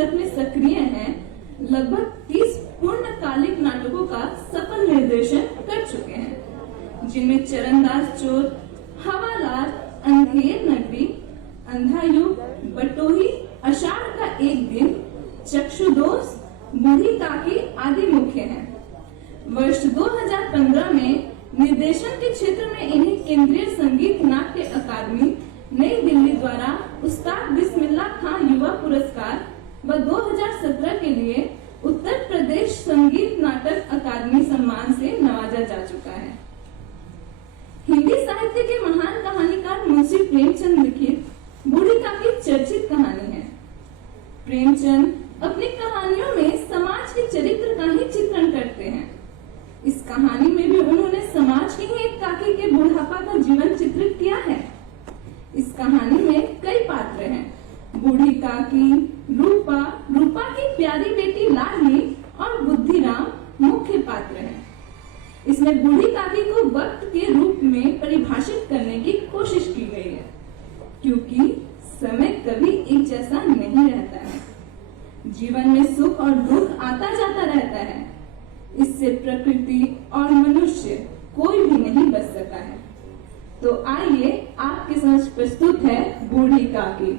जगत में सक्रिय हैं, लगभग 30 पूर्णकालिक नाटकों का सफल निर्देशन कर चुके हैं, जिनमें चरणदास चोर, हवालात, अंधेर नगरी, अंधा युग, बटोही, आषाढ़ का एक दिन, चक्षुदोष, बूढ़ी काकी आदि मुख्य हैं। वर्ष 2015 में निर्देशन के क्षेत्र में इन्हें केंद्रीय संगीत नाट्य अकादमी नई दिल्ली द्वारा उस्ताद बिस्मिल्लाह खान युवा पुरस्कार व 2017 के लिए उत्तर प्रदेश संगीत नाटक अकादमी सम्मान से नवाजा जा चुका है। हिंदी साहित्य के महान कहानीकार मुंशी प्रेमचंद लिखित बूढ़ी काकी चर्चित कहानी है। प्रेमचंद अपनी कहानियों में समाज के चरित्र का ही चित्रण करते हैं। इस कहानी में भी उन्होंने समाज की ही एक काकी के बुढ़ापा का जीवन चित्रित किया है। इस कहानी में कई पात्र हैं। बूढ़ी काकी, रूपा, रूपा की प्यारी बेटी लाडली और बुद्धिराम मुख्य पात्र हैं। इसमें बूढ़ी काकी को वक्त के रूप में परिभाषित करने की कोशिश की गई है, क्योंकि समय कभी एक जैसा नहीं रहता है। जीवन में सुख और दुख आता जाता रहता है। इससे प्रकृति और मनुष्य कोई भी नहीं बच सका है। तो आइए आपके समक्ष प्रस्तुत है बूढ़ी काकी।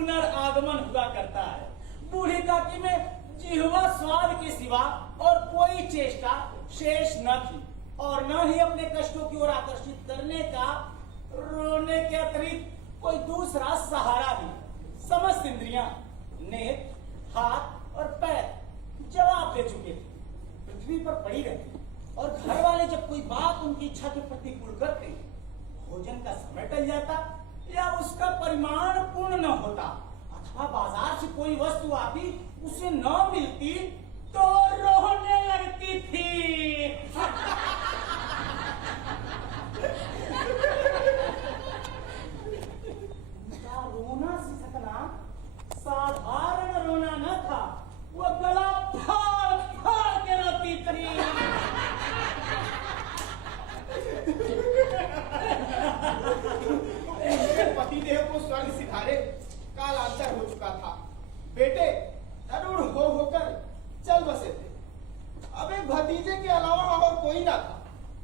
पुनर्आगमन हुआ करता है। बूढ़ी काकी में जिह्वा स्वाद के सिवा और कोई चेष्टा शेष न थी और न ही अपने कष्टों की ओर आकर्षित करने का रोने के अतिरिक्त कोई दूसरा सहारा भी। समस्त इंद्रियां, नेत्र, हाथ और पैर जवाब दे चुके थे। पृथ्वी पर पड़ी रहती और घर वाले जब कोई बात उनकी इच्छा के प्रतिकूल करते, भोजन का समय टल जाता या उसका परिमाण पूर्ण न होता अथवा बाजार से कोई वस्तु आती उसे न मिलती तो रोने लगती थी। उनका रोना सिसकना साधारण रोना न था, वो गला फाड़ फाड़ के रोती थी। पतिदेव को स्वर्ग सिधारे कालांतर हो चुका था। बेटे तरुण होकर चल बसे थे। अब एक भतीजे के अलावा और कोई ना था।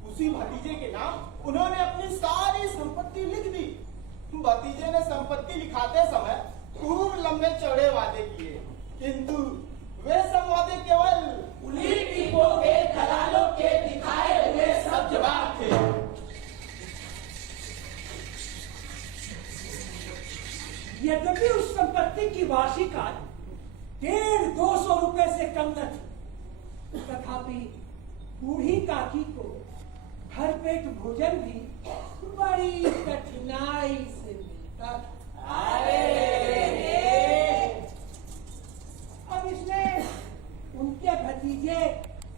उसी भतीजे के नाम उन्होंने अपनी सारी संपत्ति लिख दी। भतीजे ने संपत्ति लिखाते समय खूब लंबे चौड़े वादे किए, किंतु वे सब वादे केवल उन्हीं टीकों के दलालों के दिखाए हुए सब जवाब थे। यद्यपि उस संपत्ति की वार्षिक आय 150-200 रुपए से कम न थी, तथापि बूढ़ी काकी को भरपेट भोजन भी बड़ी कठिनाई से मिलता था। अब इसमें उनके भतीजे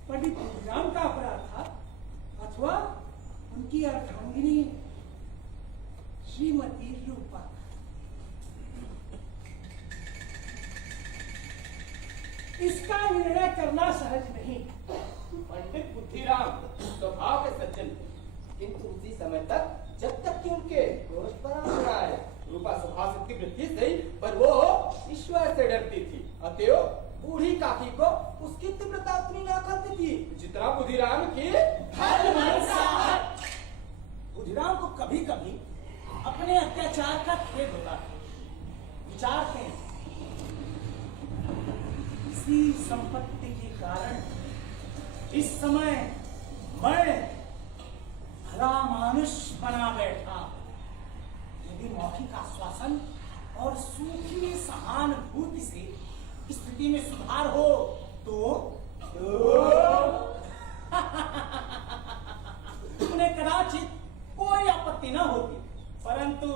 पंडित राम का अपराध था अथवा उनकी अर्धांगिनी श्रीमती रूपा। इसका निर्णय करना सहज नहीं। पंडित बुद्धिराम स्वभाव के सज्जन थे, किंतु उसी समय तक जब तक कि उनके दोष पर आए, रूपा स्वभाव से तीव्र थी सही, पर वो ईश्वर से डरती थी। अतएव बूढ़ी काकी को उसकी तीव्रता उतनी ना करती थी जितना बुद्धिराम की धर्महंसा। बुद्धिराम को कभी कभी अपने अत्याचार का खेद होता था। विचारते हैं, इसी संपत्ति के कारण इस समय मैं भला मानुष बना बैठा। यदि मौखिक आश्वासन और सूखी सहानुभूति से स्थिति में सुधार हो तो उन्हें कदाचित कोई आपत्ति न होती, परंतु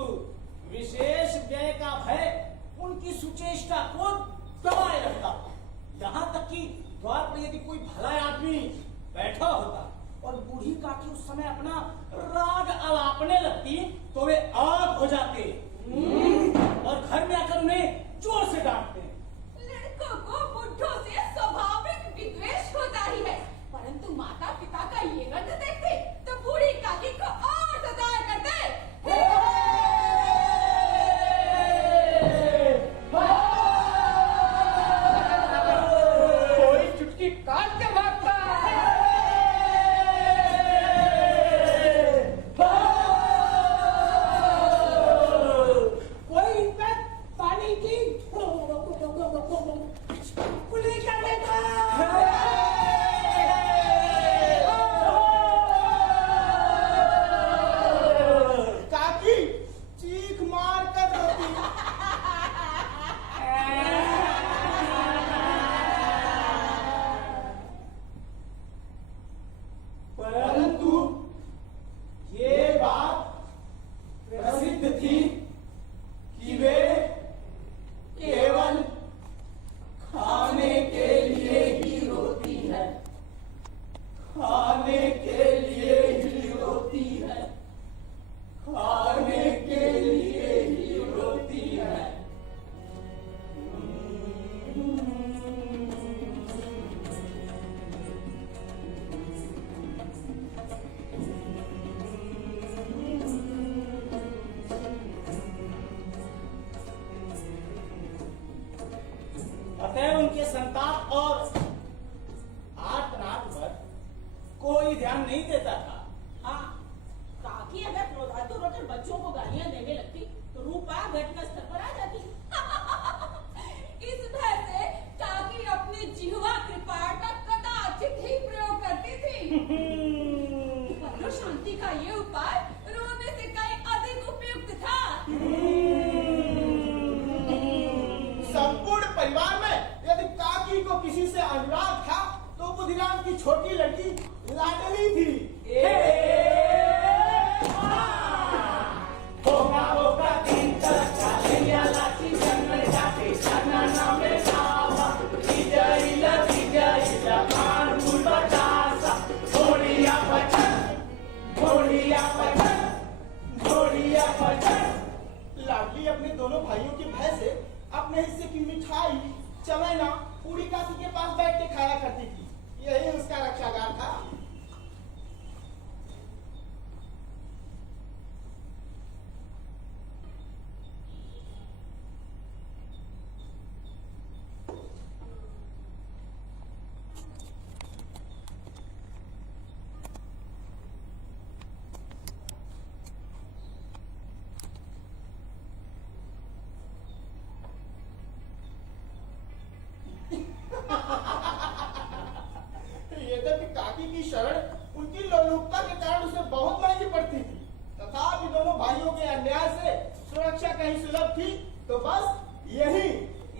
विशेष व्यय का भय उनकी सुचेष्टा को दबाए रखता। यहाँ तक कि द्वार पर यदि कोई भला आदमी बैठा होता और बूढ़ी काकी उस समय अपना राग अलापने लगती तो वे आग हो जाते और घर में आकर उन्हें जोर से डांटते। लड़कों को बुढ़ों से स्वाभाविक विद्वेष होता ही है, परंतु माता पिता का ये रंग देखते तो बूढ़ी काकी को और सताया करते। कोई चुटकी काट के भागता। कोई पानी की कुली कर देता। काकी चीख मार कर रोती। परंतु ये बात प्रसिद्ध थी कि वे केवल खाने के लिए ही रोती है, खाने के लिए ही रोती है, खाने के लिए ही रोती है। अतः उनके संताप और आर्तनाद पर कोई ध्यान नहीं देता था। हाँ, काकी अगर क्रोधातुर होकर बच्चों को गालियां देने लगती तो रूपा घटनास्थल पर आ जाती। से अनुराग था तो बुधिराम की छोटी लड़की लाडली थी। लाडली अपने दोनों भाइयों के भय से अपने हिस्से की मिठाई चमैना पूरी काकी के पास बैठ के खाया करती थी। यही उसका रक्षागार था। यद्यपि काकी की शरण उनकी लोलुपता के कारण उसे बहुत महंगी पड़ती थी, तथापि दोनों भाइयों के अन्याय से सुरक्षा कहीं सुलभ थी तो बस यही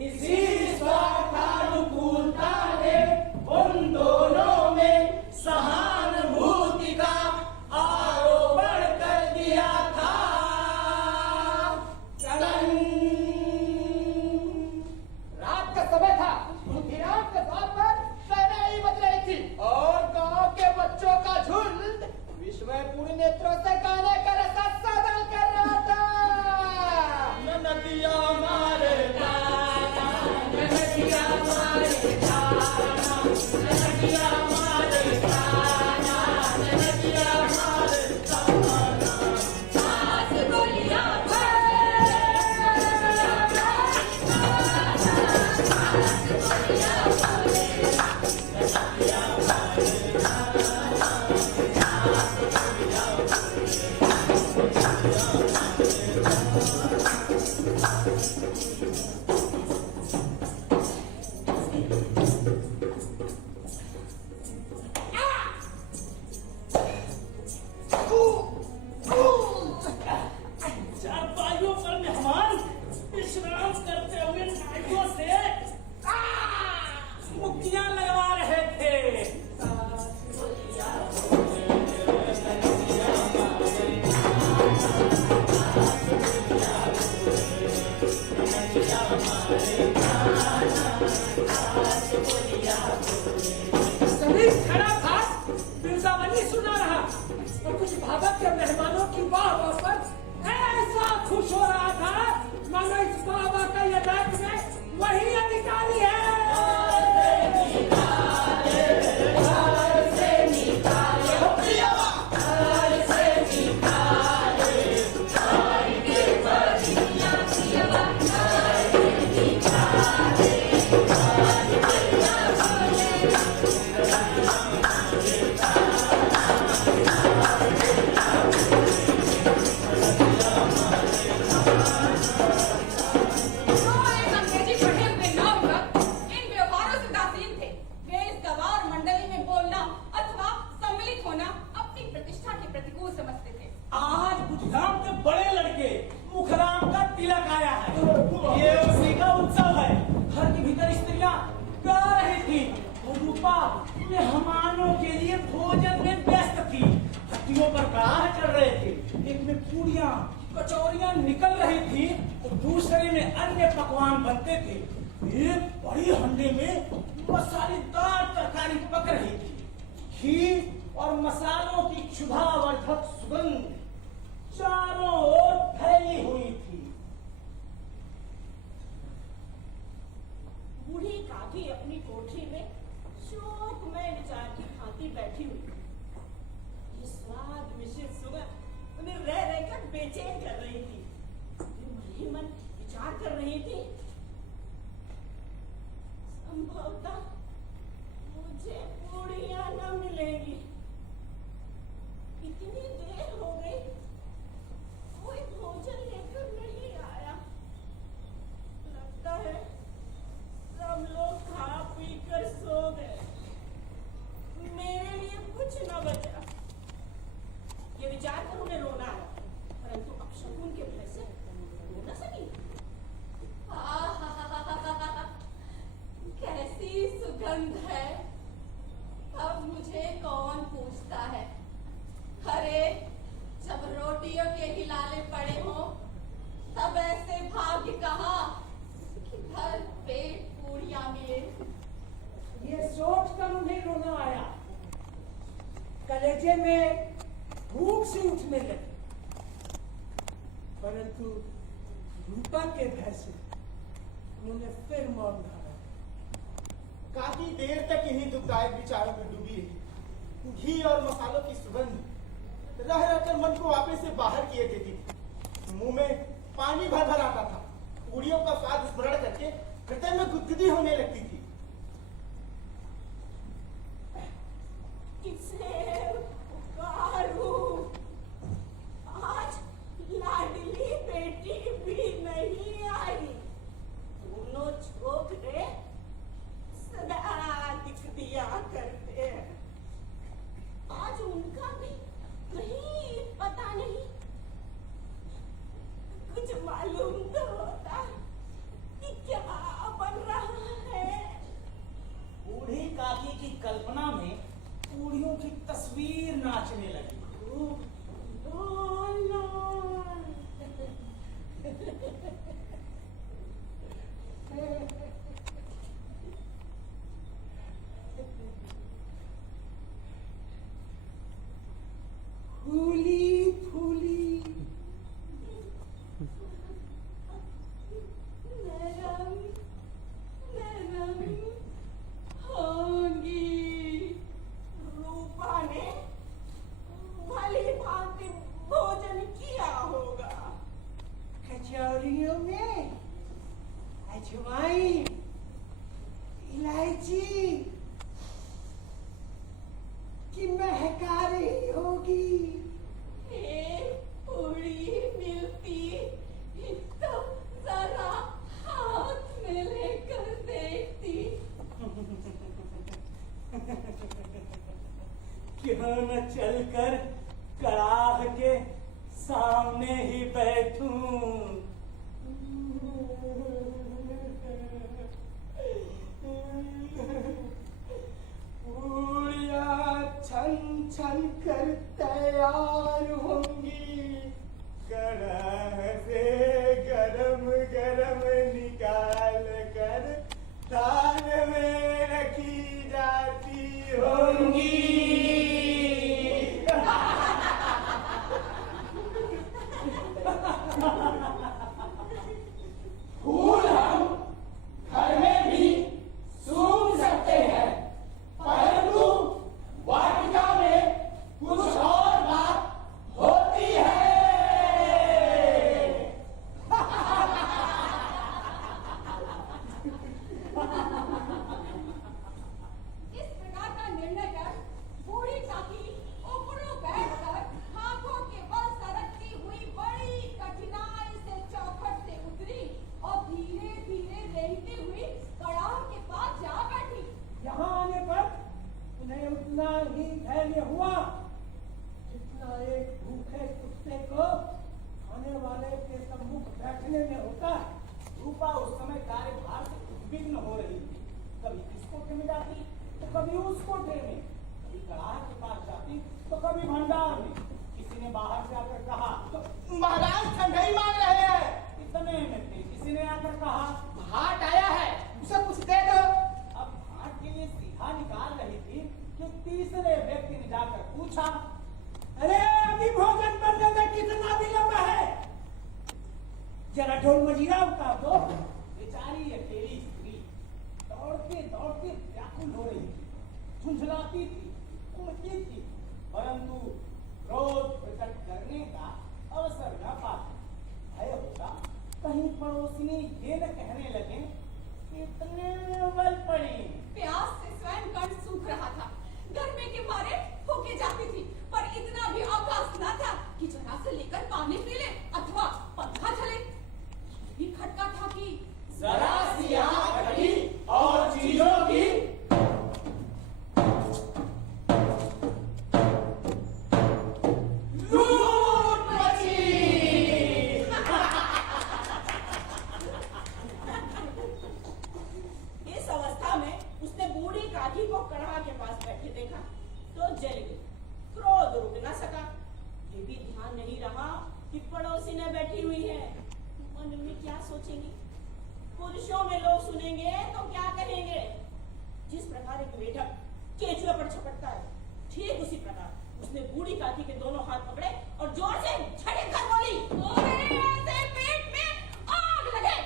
इसी स्वार्थानुकूलता ने उन दोनों में सहानुभूति का आरोपण कर दिया था। रात का समय था। बुधिराम के द्वार पर शहनाई बज रही थी और गांव के बच्चों का झुंड विस्मयपूर्ण नेत्रों से गाने का रसा सदल कर रहा था। नदिया मारे ताना, नदिया मारे ताना, नदिया मारे ताना, नदिया मारे ताना। सास गोलियां चारपाइयों पर मेहमान विश्राम करते हुए नाइयों से मुक्तियां लगवा रहे थे। सभी खड़ा था, बिरदावली सुना रहा और कुछ भावक के मेहमानों की वाह पर ऐसा खुश हो रहा था मानो इस बाबा का यदार्थ में वही अधिकारी है। अंग्रेजी पढ़े हुए नौकर इन व्यवहारों से उदासीन थे। वे इस गवार मंडली में बोलना अथवा सम्मिलित होना अपनी प्रतिष्ठा के प्रतिकूल समझते थे। आज बुधिराम के बड़े लड़के मुखराम का तिलक आया है। ये उसी का उत्सव है। घर के भीतर स्त्रियां गा रही थी और रूपा मेहमानों के लिए भोजन में व्यस्त थी। हड्डियों पर कड़ाह चढ़ रहे थे। एक में पूरियां कचौरियां निकल रही थी और दूसरे में अन्य पकवान बनते थे। एक बड़ी हंडी में मसालेदार तरकारी पक रही थी। घी और मसालों की क्षुधावर्धक सुगंध चारों ओर फैली हुई थी। बूढ़ी काकी अपनी कोठरी में शोकमय विचार की भांति बैठी हुई। ये स्वाद मिश्रित सुगंध उन्हें रह रहकर बेचैन कर रही थी। वे मन ही मन विचार कर रही थी, संभवतः मुझे पूड़ियां न मिलेंगी। इतनी देर हो गई, कोई भोजन लेकर नहीं आया। लगता है सब लोग खा पी कर सो गए। मेरे लिए कुछ न बचा। ये विचार कर उन्हें रोना आया, परंतु अपशकुन के भय से रो न सकी। कैसी सुगंध लहजे में भूख से उठने लगी, परंतु रूपा के भय से उन्होंने फिर मौन धारा। काफी देर तक यही दुखदायक विचारों में डूबी रही। घी और मसालों की सुगंध रह रहकर मन को आपे से बाहर किए देती थी। मुंह में पानी भर भर आता था। पूड़ियों का स्वाद स्मरण करके हृदय में गुदगुदी होने लगती थी। किसे पुकारूं? आज लाडली बेटी भी नहीं आई। दोनों छोकरे सदा दिख दिया करते हैं। आज उनका भी कहीं पता नहीं। कुछ मालूम तो होता कि क्या बन रहा है। बूढ़ी काकी की कल्पना में पूड़ियों की तस्वीर नाचने लगी। फूली फूली नरम नरम होंगी। रूपा ने भली भांति भोजन किया होगा। कचौरियों में अजवाइन, इलायची की महका रही होगी। पूरी मिलती तो जरा हाथ में लेकर देखती। क्यों न चलकर कड़ाह के सामने ही बैठूं। पूड़ियाँ छन छन कर तैयार होंगी। कड़ाह से गरम गरम निकाल कर थान में रखी जाती होंगी। फूल हम घर में भी सूंघ सकते हैं, परंतु वाटिका में कुछ और बात होती है। इस प्रकार का निर्णय कर बूढ़ी काकी ऊपरों बैठकर हाथों के बल सरकती हुई बड़ी कठिनाई से चौखट से उतरी और धीरे धीरे रेंगती हुई कड़ाह के पास जा बैठी। यहाँ आने पर उन्हें उतना ही धैर्य हुआ जितना एक भूखे कुत्ते को खाने वाले के सम्मुख बैठने में होता है। रूपा उस समय कार्यभार से उद्विग्न हो रही थी। कभी इस कोठे में जाती तो कभी उस कोठे में, कभी कड़ाह के पास जाती तो कभी भंडार में। किसी ने बाहर से आकर कहा तो महाराज ठंडाई मांग रहे हैं। इतने में फिर किसी ने आकर कहा भाट आया है, उसे कुछ दे दो। अब भाट के लिए सीधा निकाल रही थी कि तीसरे व्यक्ति ने जाकर पूछा, अरे अभी भोजन बनने में कितना विलंब है? जरा ढोल मजीरा उतार दो। बेचारी अकेली स्त्री दौड़ते दौड़ते व्याकुल हो रही थी, झुंझलाती थी, उमड़ती थी, परंतु क्रोध प्रकट करने का अवसर न पाती। भय होता कहीं पड़ोसिनी ये न कहने लगे कि इतने में बल पड़ी। प्यास से स्वयं कंठ सूख रहा था। गर्मी के मारे फूके जाती थी, पर इतना भी अवकाश न था कि जरा से लेकर पानी पी ले अथवा पंखा चले। ये भी खटका था कि जरा सी आंख खड़ी और चीजों की लूट मची। इस अवस्था में उसने बूढ़ी काकी को कड़ाह के पास बैठे देखा तो जल गई। क्रोध रुक न सका। ये भी ध्यान नहीं रहा कि पड़ोसी ने बैठी हुई है। मन में क्या सोचेंगे? पुरुषों में लोग सुनेंगे तो क्या कहेंगे? जिस प्रकार एक मेढक केंचुए पर छपटता है, ठीक उसी प्रकार उसने बूढ़ी काकी के दोनों हाथ पकड़े और जोर से झटक कर बोली, "ओरे, ऐसे पेट में आग लगे,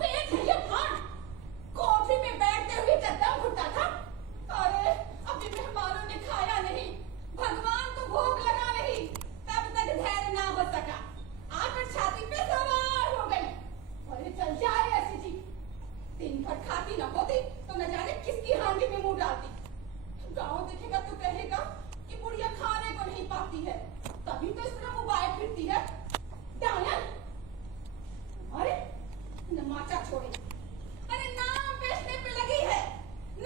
पेट है ये फाड़, कोठरी में बैठते हुए दम घुटता था। अरे अपने मेहमानों ने खाया नहीं, भगवान को भूख लगा नहीं, तब तक धैर्य ना हो सका, आकर छाती पे सवार हो गई। अरे चल जाए ऐसी जी, दिन भर खाती न होती तो न जाने किसकी हांडी में मुंह डालती। गाँव देखेगा तो कहेगा कि बुढ़िया खाने को नहीं पाती है, तभी तो इस तरह मुबाए फिरती है। डायन, अरे नमाचा छोड़े, अरे नाम बेचने पे लगी है,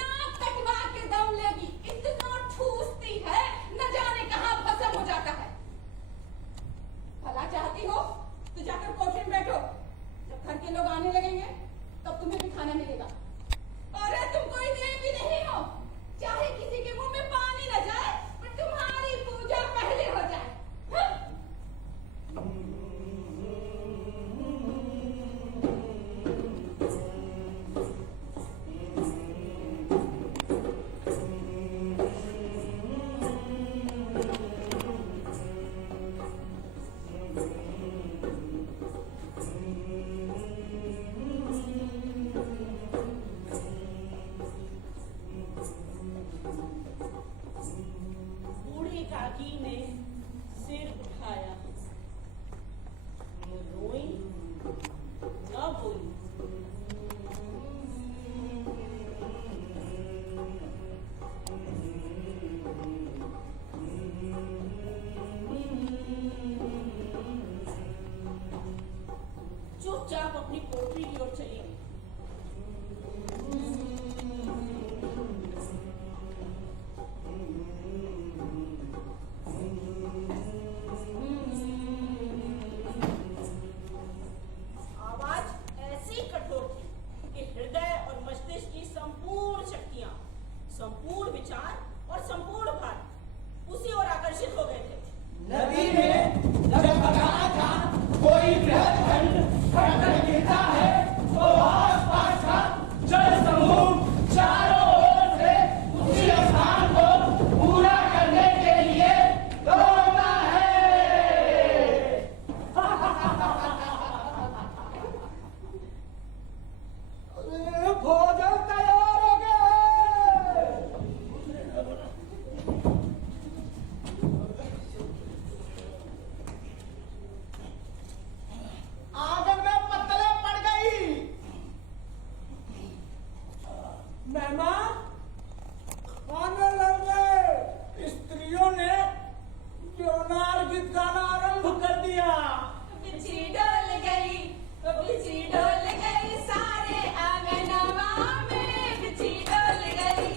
नाम कटवा के दम लेगी, इतना ठूसती है न जाने कहाँ भस्म हो जाता है। भला चाहती हो तो जाकर कोठरी में बैठो, जब घर के लोग आने लगेंगे तब तुम्हें भी खाना मिलेगा। अरे तुम कोई देवी नहीं हो, चाहे किसी के मुंह में पानी न जाए पर तुम्हारी पूजा पहले हो जाए। हाँ? बूढ़ी काकी ने सिर उठाया, न रोई न बोली। चुपचाप अपनी कोठरी की ओर चली गई। आवाज ऐसी कठोर थी कि हृदय और मस्तिष्क की संपूर्ण शक्तियां, संपूर्ण विचार और संपूर्ण भार उसी ओर आकर्षित हो गए थे। नदी में जब बगाना था कोई बृहद खंड फटकर गिरता है तो आसपास का जल समूह चारों ओर से उसी स्थान को पूरा करने के लिए दौड़ता है। भोजन तैयार हो गया है। आंगन में पत्तलें पड़ गई। मेहमान आने लगे। स्त्रियों ने यौनार गीत गाना आरंभ कर दिया। बिछी डोल गई, तो बिछी डोल गई, सारे आंगनवा में बिछी डोल गई।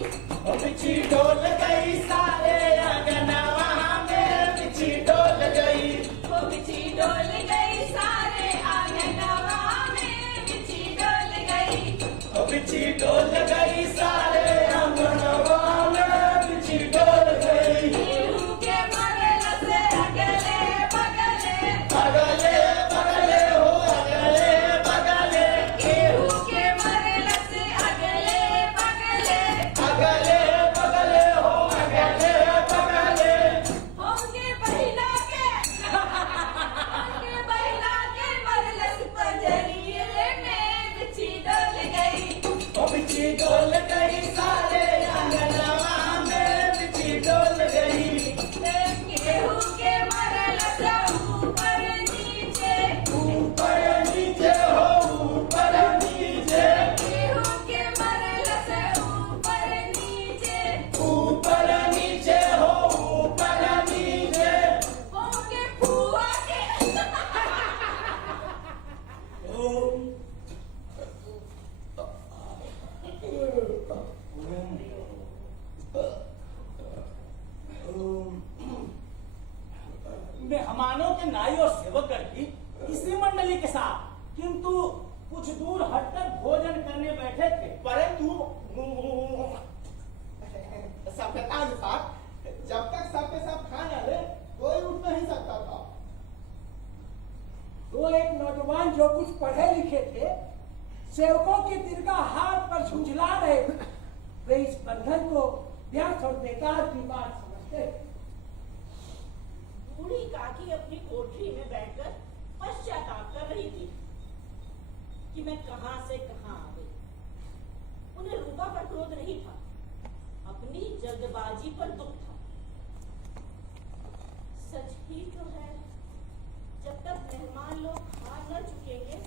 बिछी डोल गई सारे आंगनवा में बिछी डोल गई। वो बिछी डोल गई, सारे आंगनवा में बिछी डोल गई। बिछी डोल गई सारे आंगनवा में बिछी डोल गई। गेहूं के मरल से अगले बगले, अगले बगले हो अगले बगले। गेहूं के मरल से अगले बगले, अगले बगले हो अगले बगले। होंगे बहिला के मरल पजरिए में बिछी डोल गई। बिछी डोल गई सारे आंगनवा में बिछी डोल गई। गेहूं के मरल से ऊपर नीचे, ऊपर नीचे हो ऊपर नीचे। गेहूं के मरल से ऊपर नीचे, ऊपर नीचे हो ऊपर नीचे। होंगे फुआ के ओम मेहमानों के नाई और सेवकगण की इसी मंडली के साथ किंतु कुछ दूर हटकर भोजन करने बैठे थे, परंतु सभ्यतानुसार जब तक सब के सब खा न ले कोई उठ नहीं सकता था। तो एक नौजवान जो कुछ पढ़े लिखे थे, सेवकों की दीर्घा हाथ पर झुंझला रहे थे, वे इस बंधन को व्यर्थ और बेकार की बात समझते थे। बूढ़ी काकी अपनी कोठरी में बैठकर पश्चाताप कर रही थी कि मैं कहां से कहां आ गई। उन्हें रूपा पर क्रोध नहीं था, अपनी जल्दबाजी पर दुख था। सच ही तो है, जब तक मेहमान लोग खा न चुकेंगे,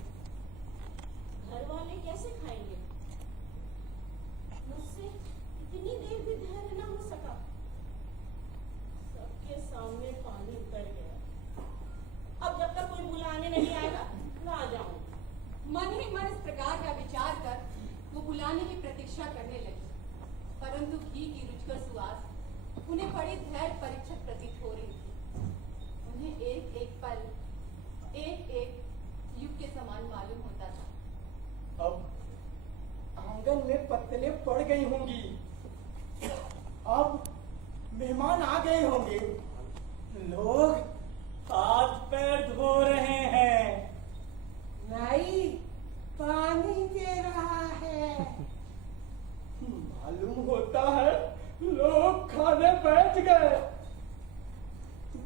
घर वाले कैसे खाएंगे? मुझसे इतनी देर भी धैर्य न हो सका। सबके सामने पानी उतर गया। अब जब तक कोई बुलाने नहीं आएगा, ना जाऊं। मन ही मन इस प्रकार का विचार कर वो बुलाने की प्रतीक्षा करने लगी, परंतु घी की रुचिकर सुवास उन्हें बड़ी धैर्य परीक्षक प्रतीत हो रही थी। उन्हें एक एक पल, एक एक युग के समान मालूम होता था। अब आंगन में पत्तलें पड़ गई होंगी, अब मेहमान आ गए होंगे, लोग हाथ पैर धो रहे हैं। नाई पानी दे रहा है। मालूम होता है लोग खाने बैठ गए,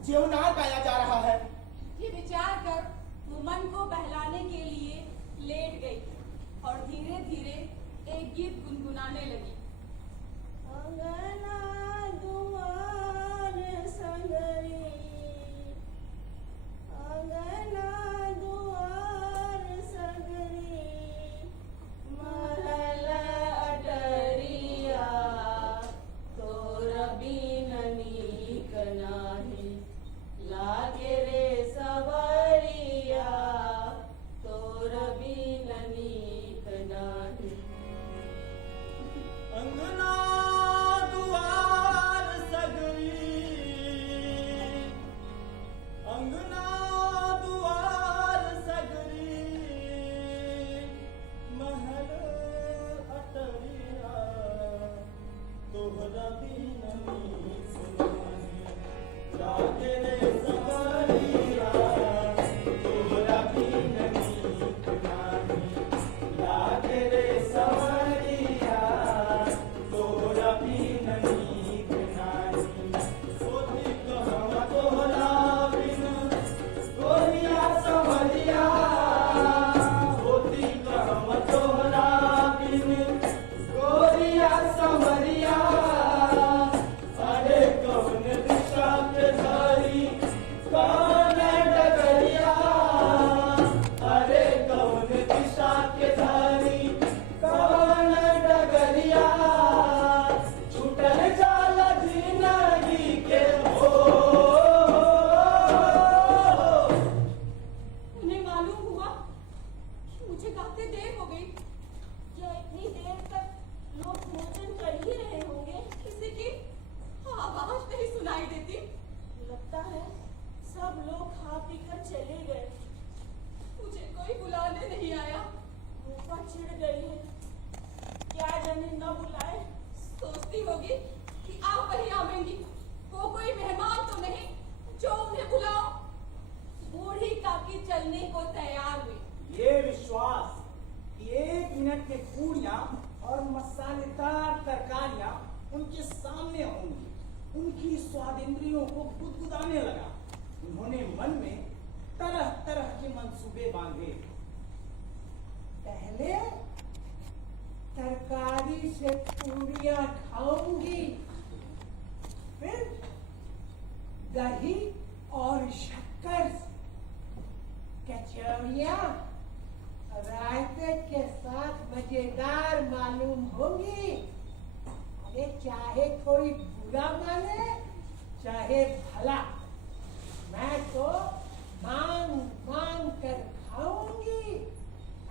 ज्योनार गाया जा रहा है। ये विचार कर वो मन को बहलाने के लिए लेट गई और धीरे धीरे एक गीत गुनगुनाने लगी। अंगना दुआर संगरी, अंगना दुआर संगरी, महल अटरिया, तोर बिन नीक नाही, लागे रे सवरिया, तोर बिन नीक नाही। अंगना दुआर सगरी, अंगना दुआर सगरी, महल अटरिया, तोहरा बिन नीक नाही, लागे रे सवरिया, तोहरा बिन नीक नाही, लागे रे सवरिया, तोहरा बिन नीक नाही। सोची कहवा तोहरा बिन गोरिया संवरिया, सोची कहवा तोहरा बिन गोरिया संवरिया, अरे कौन दिशा के धारी कौन डगरिया, अरे कौन दिशा के धारी कौन डगरिया, छूटल जाला जिंदगी के हो। उन्हें मालूम हुआ कि मुझे गाते देर हो गई। क्या इतनी देर तक लोग भोजन कर ही रहे होंगे? किसी की आवाज नहीं सुनाई देती। लगता है सब लोग खा पी कर चले गए। मुझे कोई बुलाने नहीं आया। रूपा चिढ़ गई है, क्या जाने न बुलाए। सोचती होगी कि आप वही आवेंगी, वो कोई मेहमान तो नहीं जो उन्हें बुलाओ। बूढ़ी काकी चलने को तैयार हुई। ये विश्वास कि 1 मिनट में पूरियां और मसालेदार तरकारियां उनके सामने होंगी, उनकी स्वादेंद्रियों को गुदगुदाने लगा। उन्होंने मन में तरह तरह के मंसूबे बांधे। पहले तरकारी से पूरियां खाऊंगी, फिर दही और शक्कर से कचौड़ियां रायते के साथ मजेदार मालूम होंगी। अरे चाहे कोई बुरा माने चाहे भला, मैं तो मांग मांग कर खाऊंगी।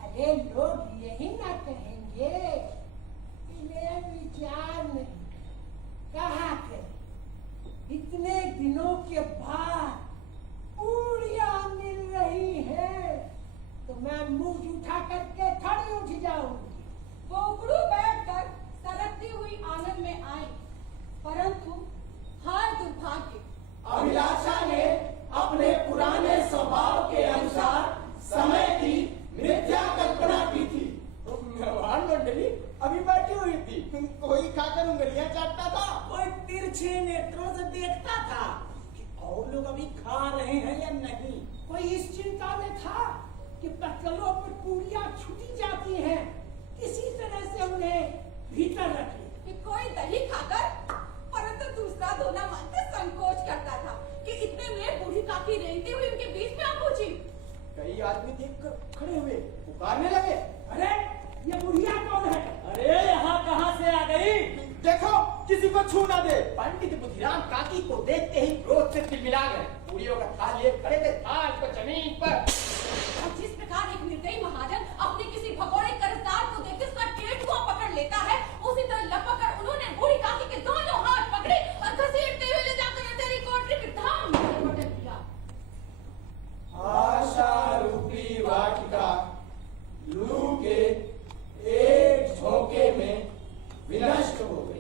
अरे लोग यही ना कहेंगे, इन्हें विचार नहीं, कहा करें। इतने दिनों के बाद पूरियां मिल रही है तो मैं मुंह उठा करके खड़ी उठ जाऊंगी। वो उकड़ू बैठकर सरकती हुई आंगन में आई, परंतु हाय दुर्भाग्य, अभिलाषा ने अपने पुराने स्वभाव के अनुसार समय की मिथ्या कल्पना की थी। तो मेहमान मंडली अभी बैठी हुई थी, कोई खाकर उंगलियां चाटता था, कोई तिरछे नेत्रों से देखता था कि और लोग अभी खा रहे हैं या नहीं? कोई इस चिंता में था कि पत्तलों पर पूरियां छुटी जाती हैं, किसी तरह से उन्हें भीतर रखे। कि कोई दही खाकर, परंतु दूसरा दोना मन से संकोच करता था कि इतने में बूढ़ी काकी रेंगती हुई उनके बीच में आ पहुंची। कई आदमी देखकर खड़े हुए पुकारने लगे, अरे ये बुढ़िया कौन है? अरे यहाँ कहाँ से आ गई? देखो किसी को छू ना दे। पंडित बुद्धिराम काकी को देखते ही क्रोध से तिलमिला गए। पूरियों का थाल लिए खड़े थे, थाल को जमीन पर। और जिस प्रकार एक निर्दयी महाजन अपने किसी भगोड़े कर्जदार को देखकर उसका टेटुआ पकड़ लेता है, उसी तरह लपक कर उन्होंने बूढ़ी काकी के दोनों हाथ पकड़े और घसीटते हुए ले जाकर अंधेरी कोठरी में धाम से पटक दिया। आशा रूपी वाटिका लू के एक झोंके में विनष्ट हो गई।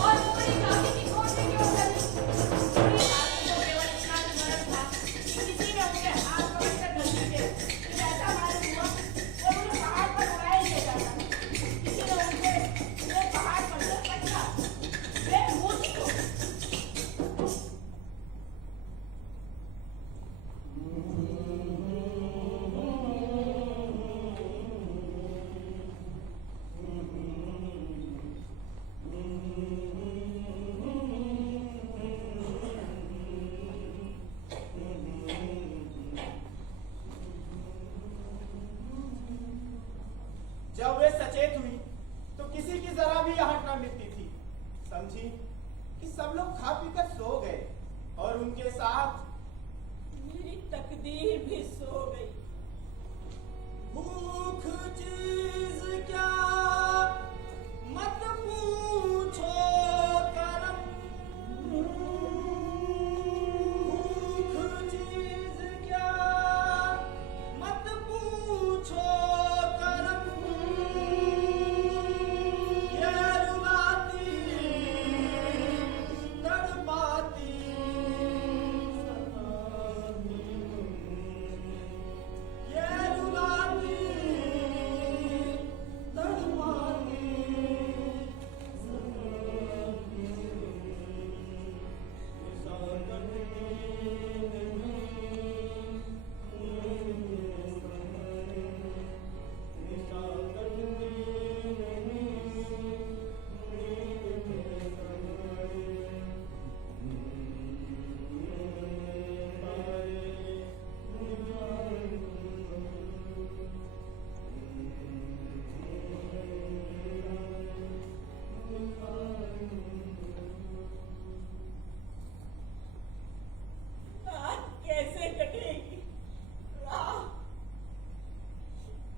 और जब वे सचेत हुई तो किसी की जरा भी आहट न मिलती थी। समझी कि सब लोग खा पीकर सो गए और उनके साथ मेरी तकदीर भी सो गई। भूख चीज क्या मत पूछो करम, भूख चीज क्या मत पूछो करम, ये रुलाती तड़पाती ये रुलाती तड़पाती रात कैसे कटेगी? रात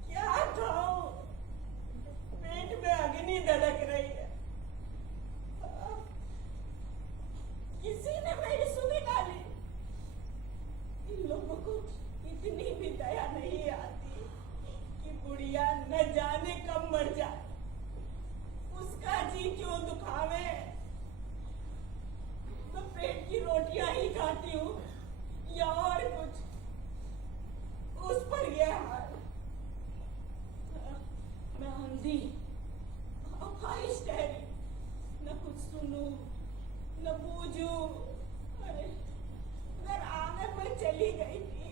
क्या खाऊं? पेट में अग्नि धड़क रही है। किसी ने मेरी सुनी डाली। इन लोगों को इतनी भी दया नहीं आती कि बुढ़िया न जाने कब मर जाए, उसका जी क्यों दुखावे। मैं पेट की रोटियां ही खाती हूँ या और कुछ, उस पर यह हाल। मैं अंधी, अपाहिज ठहरी, न कुछ सुनूं न बूझूं। अरे अगर आंगन में चली गई थी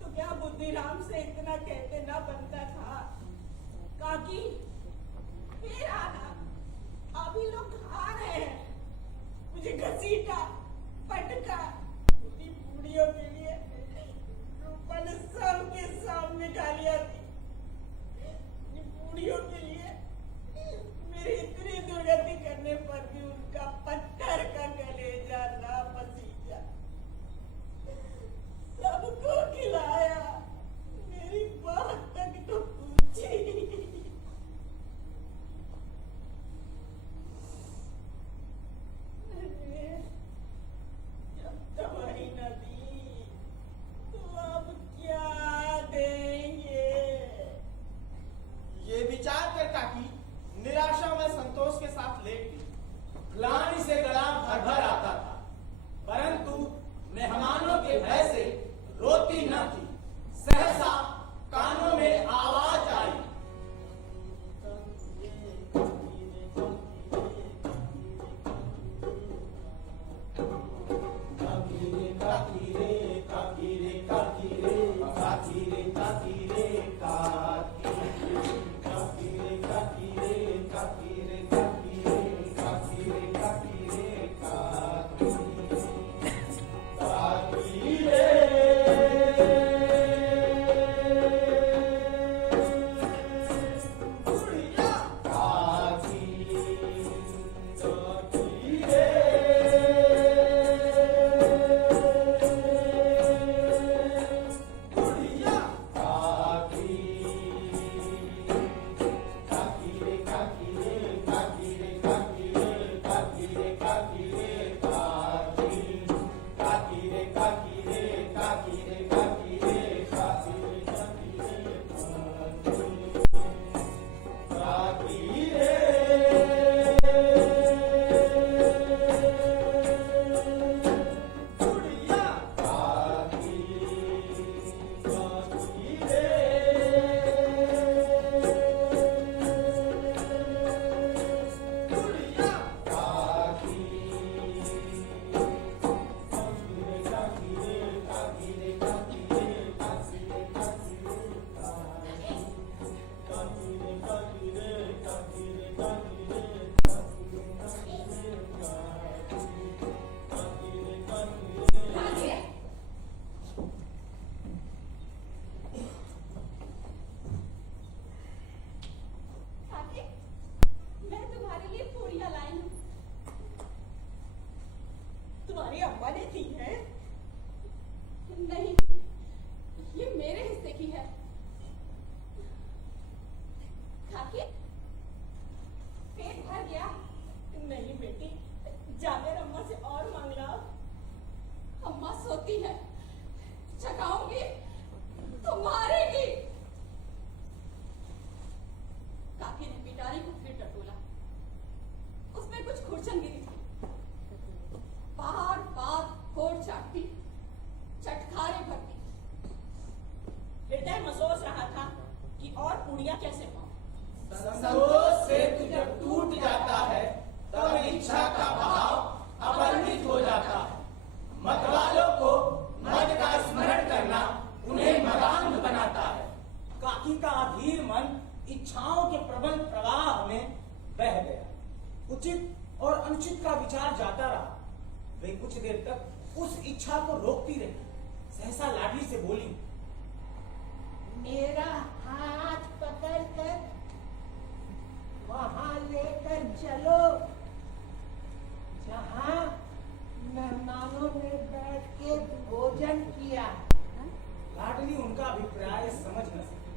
तो क्या बुद्धिराम से इतना कहते ना बनता था? काकी फिर आना, अभी लोग खा रहे हैं। मुझे घसीटा पटका, उन्हीं बूढ़ियों के लिए रूपा ने सबके सामने गालियां दी। उन्हीं बूढ़ियों के लिए मेरी इतनी दुर्गति करने पर भी उनका पत्थर का कलेजा ना पसीजा। सबको खिलाया, मेरी बात तक तो पूछी। जब दवाई न दी गुड़िया कैसे पाऊं? संतोष से जब टूट जाता है तब इच्छा का भाव अपरिमित हो जाता है। मत वालों को मद का स्मरण करना उन्हें मदान्ध बनाता है। काकी का अधीर मन इच्छाओं के प्रबल प्रवाह में बह गया। उचित और अनुचित का विचार जाता रहा। वे कुछ देर तक उस इच्छा को रोकती रही। सहसा लाठी से बोली, मेरा हाथ पकड़कर वहां लेकर चलो जहां मेहमानों ने बैठ के भोजन किया। लाडली उनका अभिप्राय समझ न सकी।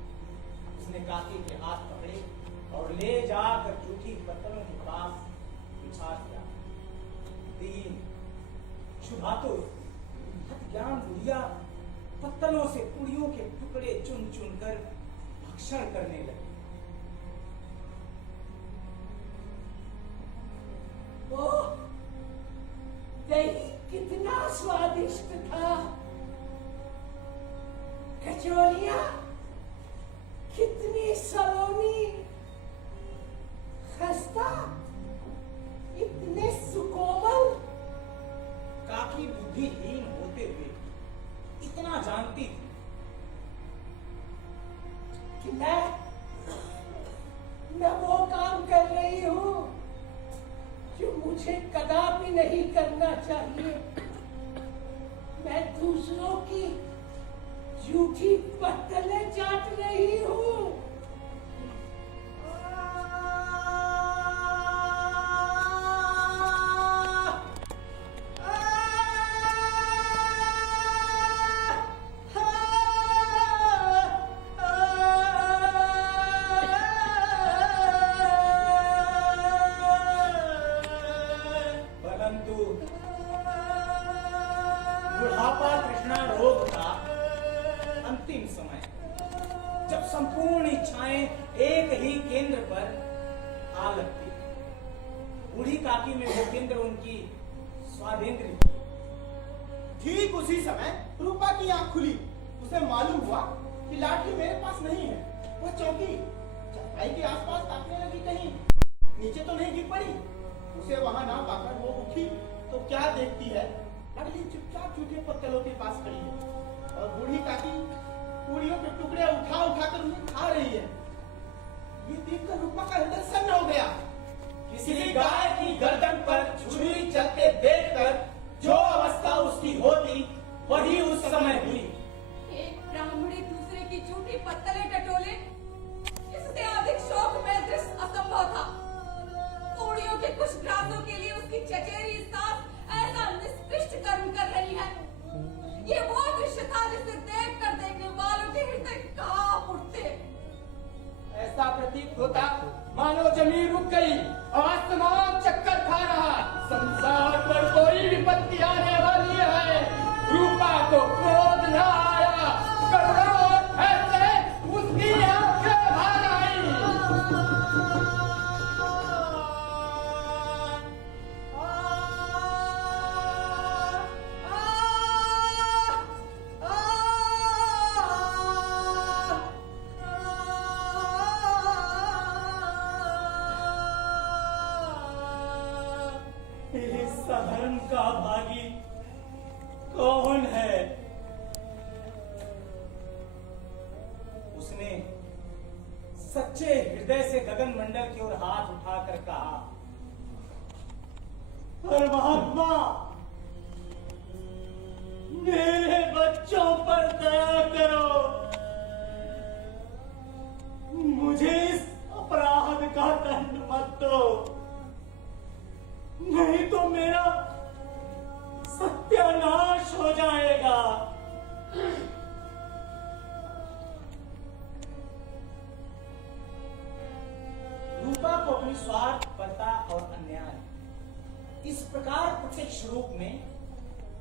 उसने काकी के हाथ पकड़े और ले जाकर जूठी पत्तलों के पास बिछा दिया। दीन शुभातुर हठ ज्ञान बुढ़िया पत्तलों से पुड़ियों के टुकड़े चुन चुन कर भक्षण करने लगे। ओह, दही कितना स्वादिष्ट था। कचौरियां कितनी सलोनी। खस्ता इतने सुकोमल। काकी बुद्धिहीन होते हुए इतना जानती थी कि मैं वो काम कर रही हूँ जो मुझे कदापि नहीं करना चाहिए। मैं दूसरों की झूठी पत्तलें चाट रही हूँ। परंतु बुढ़ापा तृष्णा रोग था अंतिम समय, जब संपूर्ण इच्छाएं एक ही केंद्र पर आ लगती। बूढ़ी काकी में वो केंद्र उनकी स्वादेंद्र थी। ठीक उसी समय रूपा की आंख खुली। उसे मालूम हुआ कि लाठी मेरे पास नहीं है। वह चौंकी, चटाई के आसपास ताकने लगी, कहीं नीचे तो नहीं गिर पड़ी। उसे वहां ना पाकर वो उठी तो क्या देखती है, लाडली चुपचाप जूठे पत्तलों के पास खड़ी है और बूढ़ी काकी पूड़ियों के टुकड़े उठा उठा कर उन्हें खा रही है। ये देखकर रूपा का हृदय सन्न हो गया। किसी गाय की गर्दन पर छुरी चलते देखकर जो अवस्था उसकी होती वही उस समय हुई। एक ब्राह्मणी दूसरे की झूठी पत्तलें टटोले, इससे अधिक शोकमय दृश्य असंभव था। पूड़ियों के कुछ ग्रासों के लिए उसकी चचेरी सास ऐसा निष्कृष्ट कर्म कर रही है। ये वो दृश्य था जिसे देखकर देखने वालों के हृदय कांप उठते। ऐसा प्रतीत होता मानो जमीन रुक गई और आसमान चक्कर खा रहा। संसार पर कोई विपत्ति आने वाली है। रूपा को क्रोध न आया, करुणा और भय से उसकी आंखें भर आई। इस साधर्म का भागी कौन है? उसने सच्चे हृदय से गगन मंडल की ओर हाथ उठाकर कहा, परमात्मा, मेरे बच्चों पर दया करो। मुझे इस अपराध का दंड मत दो, नहीं तो मेरा सत्यानाश हो जाएगा। रूपा को अपनी स्वार्थपरता और अन्याय इस प्रकार प्रत्यक्ष रूप में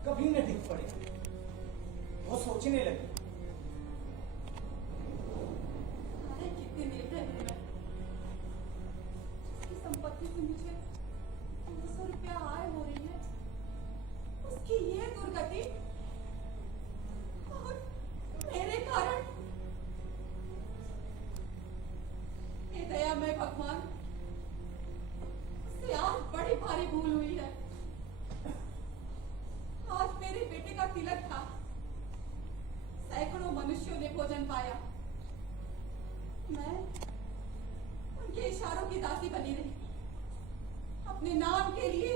कभी न दिख पड़े। वो सोचने लगी, कितने निर्दय हूं मैं। उसकी संपत्ति से मुझे 200 रुपया आय हो रही है, उसकी ये दुर्गति और मेरे कारण मैं उनके इशारों की दासी बनी रही, अपने नाम के लिए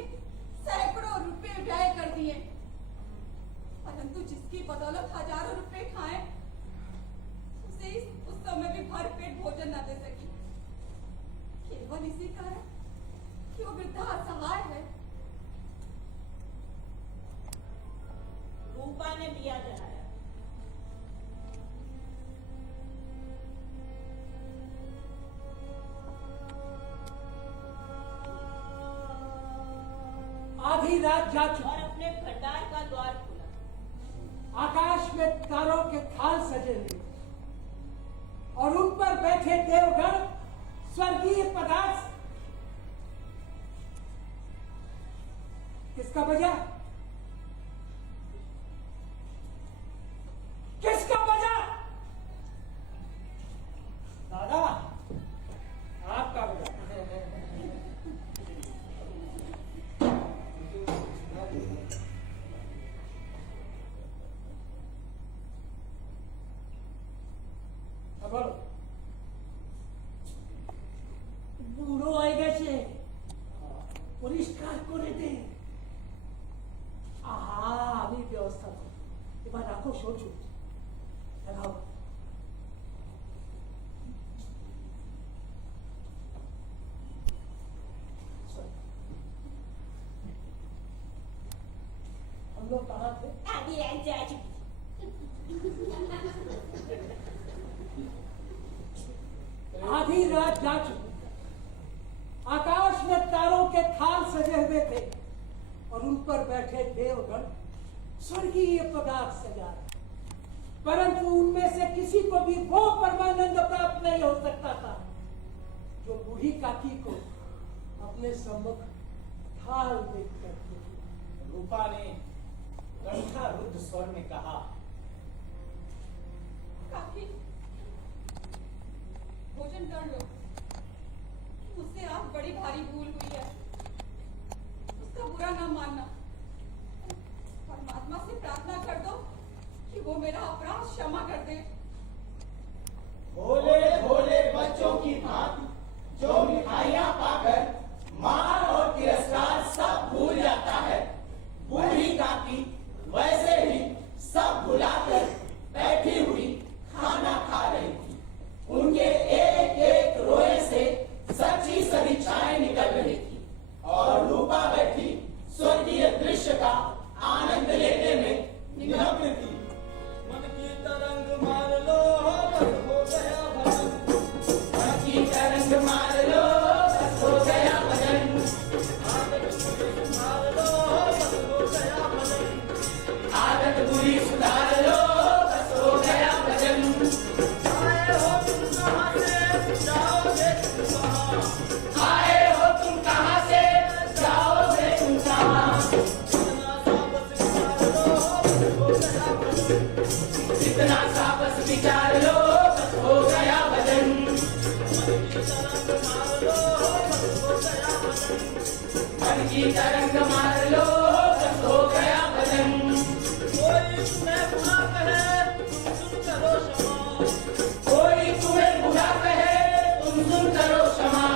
सैकड़ों रुपए व्यय कर दिए, परंतु जिसकी बदौलत हजारों रुपए खाए, उसे उस समय भी भर पेट भोजन न दे सकी, केवल इसी कारण कि वो वृद्धा असहाय है। रूपा ने दिया जलाया। आधी रात जा और चुकी, अपने भंडार का द्वार खोला। आकाश में तारों के थाल सजे हुए और उन पर बैठे देवगण स्वर्गीय पदार्थ। किसका बजा? किसका बजा? दादा, आपका बजा। अब बोलो। বুড়ো হয়ে গেছে। পরিষ্কার করে দে। আহা, আমি ব্যবস্থা করব। এবার রাখো সোচু, লাগাও। हम लोग कहाँ थे? আদি এক যা চুকি। आधी रात जा चुकी, आकाश में तारों के थाल सजे हुए थे और उन पर बैठे देवगण स्वर्गीय पदार्थ सजा रहे, परंतु उनमें से किसी को भी वो परमानंद प्राप्त नहीं हो सकता था जो बूढ़ी काकी को अपने सम्मुख थाल देख करके। रूपा ने कंठा रुद्ध स्वर में कहा, काकी, भोजन कर लो, मुझसे आज बड़ी भारी भूल हुई है, उसका बुरा ना मानना। परमात्मा से प्रार्थना कर दो कि वो मेरा अपराध क्षमा कर दे। भोले भोले बच्चों की भांति जो मिठाइयाँ पाकर मार और तिरस्कार सब भूल जाता है, बूढ़ी काकी वैसे ही सब भुलाकर बैठी हुई खाना खा रही थी। उनके एक एक रोए से सच्ची सदिच्छाएं निकल रही थी और रूपा बैठी स्वर्गीय दृश्य का आनंद लेने में निमग्न थी। मन की तरंग मार लो, बस हो गया भजन। मन की तरंग मार लो, बस हो गया भजन। आदत बुरी सुधार लो, बस हो गया भजन। आए हो तुम कहाँ से, जाओगे तुम कहाँ? आए हो तुम कहाँ से, जाओगे तुम कहाँ? जितना सा बस विचार लो, बस हो गया भजन। मन की तरंग मार लो, बस हो गया भजन। कोई तुम्हें बुरा कहे, तुम सुन करो क्षमा।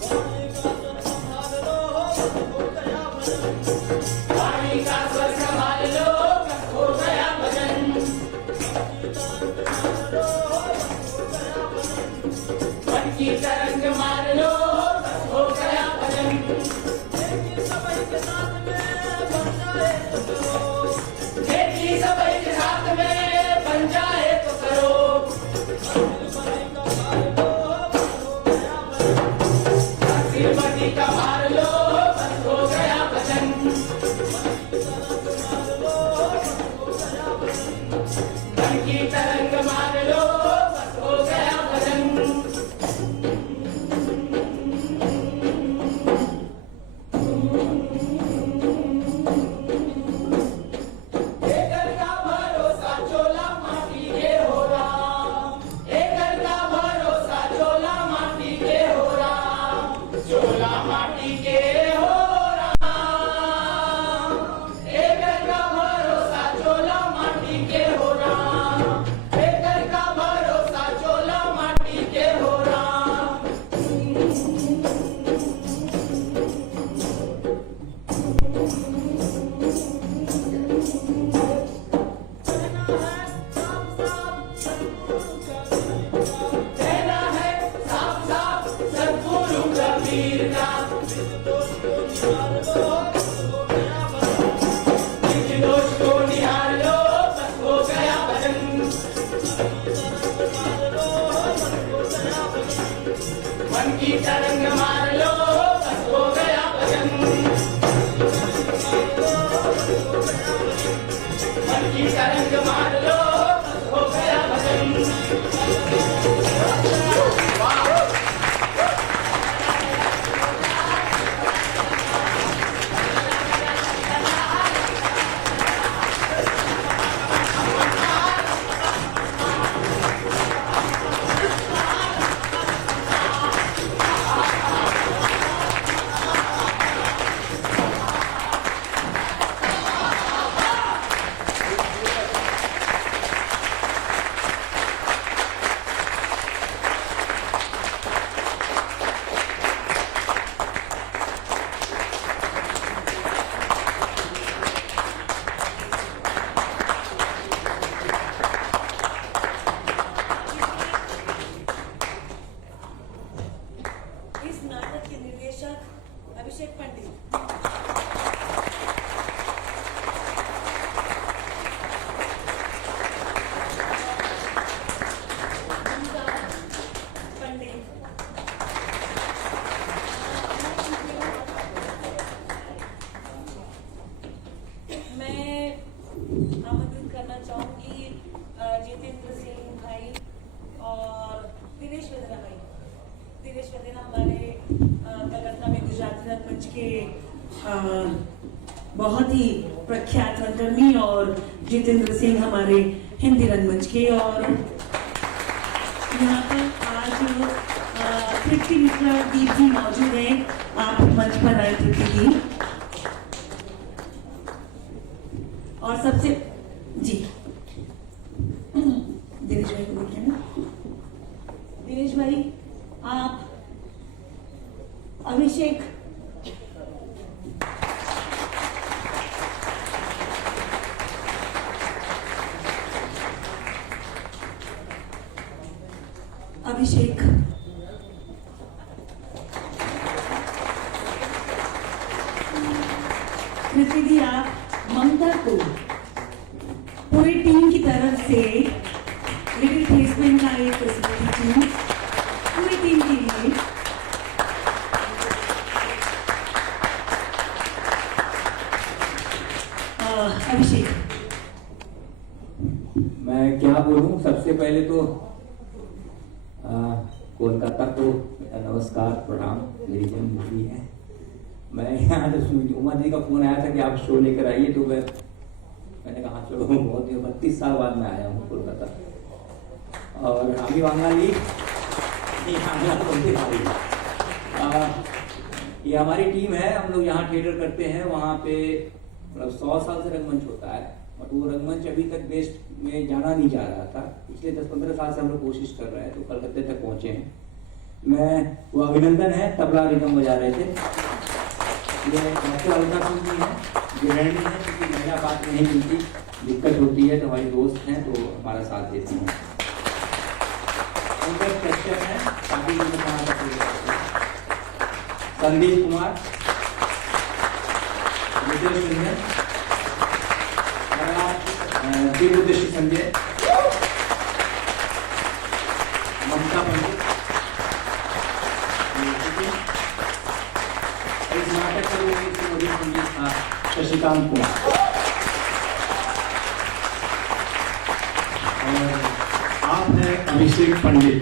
कोई तुम्हें बुरा कहे, तुम सुन करो क्षमा। वाणी का स्वर संभाल लो, बस हो गया भजन। मन की तरंग मार लो, बस हो गया भजन। देखी सबई के साथ में बन जाए तो करो, देखी सबई के साथ में बन जाए तो करो। मन की तरंग मार लो बस हो गया भजन मन की तरंग मार लो बस हो गया भजन इस नाटक के निर्देशक अभिषेक पंडित पंडित मैं आमंत्रित करना चाहूंगी जितेंद्र सिंह भाई और दिनेश वेदना भाई। दिनेश वेदना हमारे कलकत्ता में गुजराती रंगमंच के बहुत ही प्रख्यात रंगकर्मी और जितेंद्र सिंह हमारे हिंदी रंगमंच के। और यहाँ पर आज तृप्ति मिश्रा दीप जी मौजूद है। आप मंच पर आए तृप्ति जी। और सबसे जी दिनेश भाई को देखिए ना। दिनेश भाई आप अभिषेक अभिषेक कृति दी आप ममता को पूरी टीम की तरफ से लिटिल प्लेसमेंट का एक प्रस्तुति पूरी टीम के लिए। अभिषेक मैं क्या बोलूं। सबसे पहले तो कोलकाता को नमस्कार प्रणाम। मेरी जन्मभूमि है। मैं यहाँ जब उमा जी का फोन आया था कि आप शो लेकर आइए तो मैंने कहा चलो बहुत 32 साल बाद मैं आया हूँ कोलकाता। और हामी वांगाली ये हमारी टीम है। हम लोग यहाँ थिएटर करते हैं। वहाँ पे मतलब 100 साल से रंगमंच होता है और वो रंगमंच अभी तक देश में जाना नहीं जा रहा था। पिछले 10-15 साल से हम लोग कोशिश कर रहे हैं तो कलकत्ते तक पहुंचे हैं। मैं वो अभिनंदन है तबला रिदम बजा रहे थे। ये डॉक्टर अलकापुर जी हैं, गृहिणी है क्योंकि महिला बात नहीं मिलती, दिक्कत होती है तो हमारी दोस्त हैं तो हमारा साथ देती हैं। उनका कश्यप है संदीप कुमार, दिव्यदृष्टि संजय, ममता पंडित। इस नाटक के संगीत था शशिकांत कुमार। और आप हैं अभिषेक पंडित।